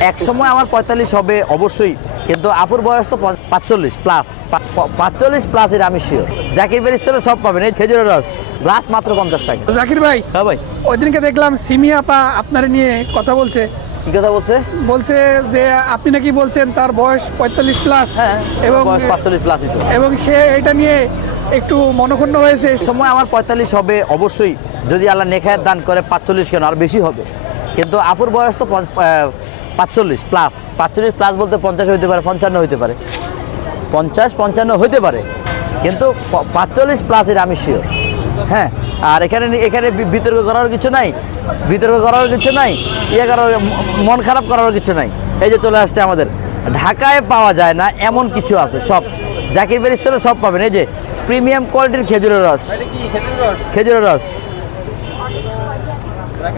এক সময় আমার পঁয়তাল্লিশ হবে অবশ্যই। কিন্তু আপুর বয়স তো পাঁচচল্লিশ প্লাস পাঁচচল্লিশ প্লাস এর আমি শিওর জাকির বেরিস চলে সব পাবেন এই খেজুরের রস। গ্লাস মাত্র পঞ্চাশ টাকা। জাকির ভাই হ্যাঁ ভাই। ওই দিনকে দেখলাম সিমি আপা আপনার নিয়ে কথা বলছে। কি কথা বলছে? বলছে যে আপনি নাকি বলছেন তার বয়স পঁয়তাল্লিশ প্লাস হ্যাঁ এবং পাঁচচল্লিশ প্লাসই তো। এবং সে এটা নিয়ে একটু মনক্ষুণ্ণ হয়েছে। সময় আমার পঁয়তাল্লিশ হবে অবশ্যই। যদি আল্লাহ নেখায়ের দান করে পাঁচচল্লিশ কেন? আর বেশি হবে। কিন্তু আপুর বয়স তো পাঁচচল্লিশ প্লাস পাঁচচল্লিশ প্লাস বলতে পঞ্চাশ হইতে পারে পঞ্চান্ন হইতে পারে। পঞ্চাশ পঞ্চান্ন হইতে পারে কিন্তু পাঁচচল্লিশ প্লাসের আমি শিওর হ্যাঁ আর এখানে এখানে বিতর্ক করার কিছু নাই বিতর্ক করার কিছু নাই ইয়ে করার মন খারাপ করার কিছু নাই। এই যে চলে আসছে আমাদের। ঢাকায় পাওয়া যায় না এমন কিছু আছে সব। জাকির বেরিস চলে সব পাবেন। এই যে প্রিমিয়াম কোয়ালিটির খেজুরের রস? খেজুরের রস।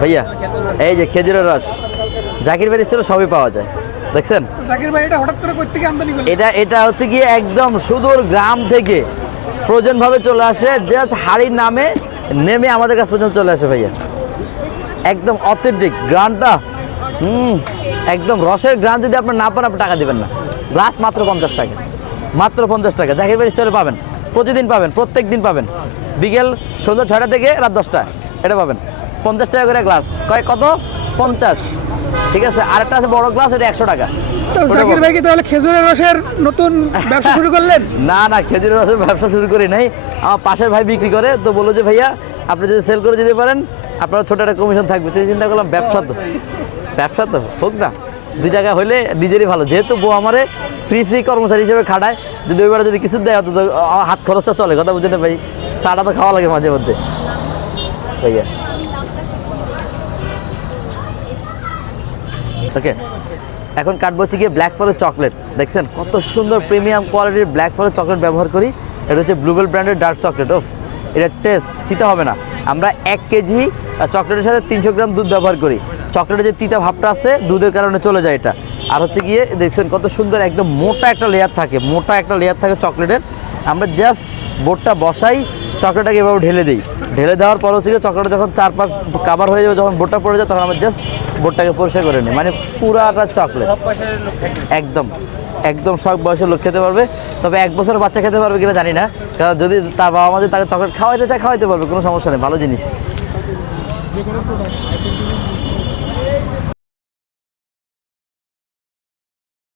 ভাইয়া এই যে খেজুরের রস। জাকির বেরিস চলে সবই পাওয়া যায়। দেখছেন? জাকির ভাই এটা হঠাৎ করে কই থেকে আমদানি করলেন? এটা এটা হচ্ছে গিয়ে একদম সুদূর গ্রাম থেকে ফ্রোজেন ভাবে চলে আসে। জাস্ট হাড়ির নামে নেমে আমাদের কাছ পর্যন্ত চলে আসে ভাইয়া। একদম অথেন্টিক গ্রানটা হুম একদম রসের গ্রান যদি আপনার না পান আপনি টাকা দেবেন না। গ্লাস মাত্র পঞ্চাশ টাকা। মাত্র পঞ্চাশ টাকা। জাকির বাড়ি স্টোরে পাবেন। প্রতিদিন পাবেন প্রত্যেক দিন পাবেন। বিকেল সন্ধ্যা ছয়টা থেকে রাত দশটা এটা পাবেন। পঞ্চাশ টাকা করে গ্লাস। কয় কত? পঞ্চাশ। ঠিক আছে আরেকটা আছে বড় গ্লাস এটা একশো টাকা। জাকির ভাই কি তাহলে খেজুরের রসের নতুন ব্যবসা শুরু করলেন? না না খেজুরের রসের ব্যবসা শুরু করি নাই। আমার পাশের ভাই বিক্রি করে তো বলল যে ভাইয়া আপনি যদি সেল করে দিতে পারেন আপনার ছোট একটা কমিশন থাকবে। তো চিন্তা করলাম ব্যবসা তো। ব্যবসা তো হোক না। দুই জায়গা হলে নিজেরই ভালো। যেহেতু বউ আমারে ফ্রি ফ্রি কর্মচারী হিসেবে খাটায় যদি ওইবার যদি কিছু দেয় অন্তত হাত খরচটা চলে। কথা বুঝে না ভাই চাটা তো খাওয়া লাগে মাঝে মধ্যে। ভাইয়া ওকে এখন কাটবো হচ্ছে গিয়ে ব্ল্যাক ফরেস্ট চকলেট দেখছেন? কত সুন্দর প্রিমিয়াম কোয়ালিটির ব্ল্যাক ফরেস্ট চকলেট ব্যবহার করি। এটা হচ্ছে ব্লুবেল ব্র্যান্ডের ডার্ক চকলেট ওফ এটা টেস্ট তিতা হবে না। আমরা এক কেজি চকলেটের সাথে তিনশো গ্রাম দুধ ব্যবহার করি। চকলেটের যে তিতা ভাবটা আছে, দুধের কারণে চলে যায় এটা। আর হচ্ছে গিয়ে, দেখছেন কত সুন্দর একদম মোটা একটা লেয়ার থাকে। মোটা একটা লেয়ার থাকে চকলেটের আমরা জাস্ট বোর্ডটা বসাই চকলেটটাকে এভাবে ঢেলে দিই। ঢেলে দেওয়ার পর হচ্ছে চকলেটটা যখন চার পাঁচ কাভার হয়ে যাবে যখন বোটটা পড়ে যায় তখন আমরা জাস্ট বোটটাকে পরিষ্কার করে নিই। মানে পুরাটা চকলেট। একদম। একদম সব বয়সের লোক খেতে পারবে। তবে এক বছরের বাচ্চা খেতে পারবে কিনা জানি না। কারণ যদি তার বাবা মা যদি তাকে চকলেট খাওয়াইতে চায় খাওয়াইতে পারবে। কোনো সমস্যা নেই ভালো জিনিস।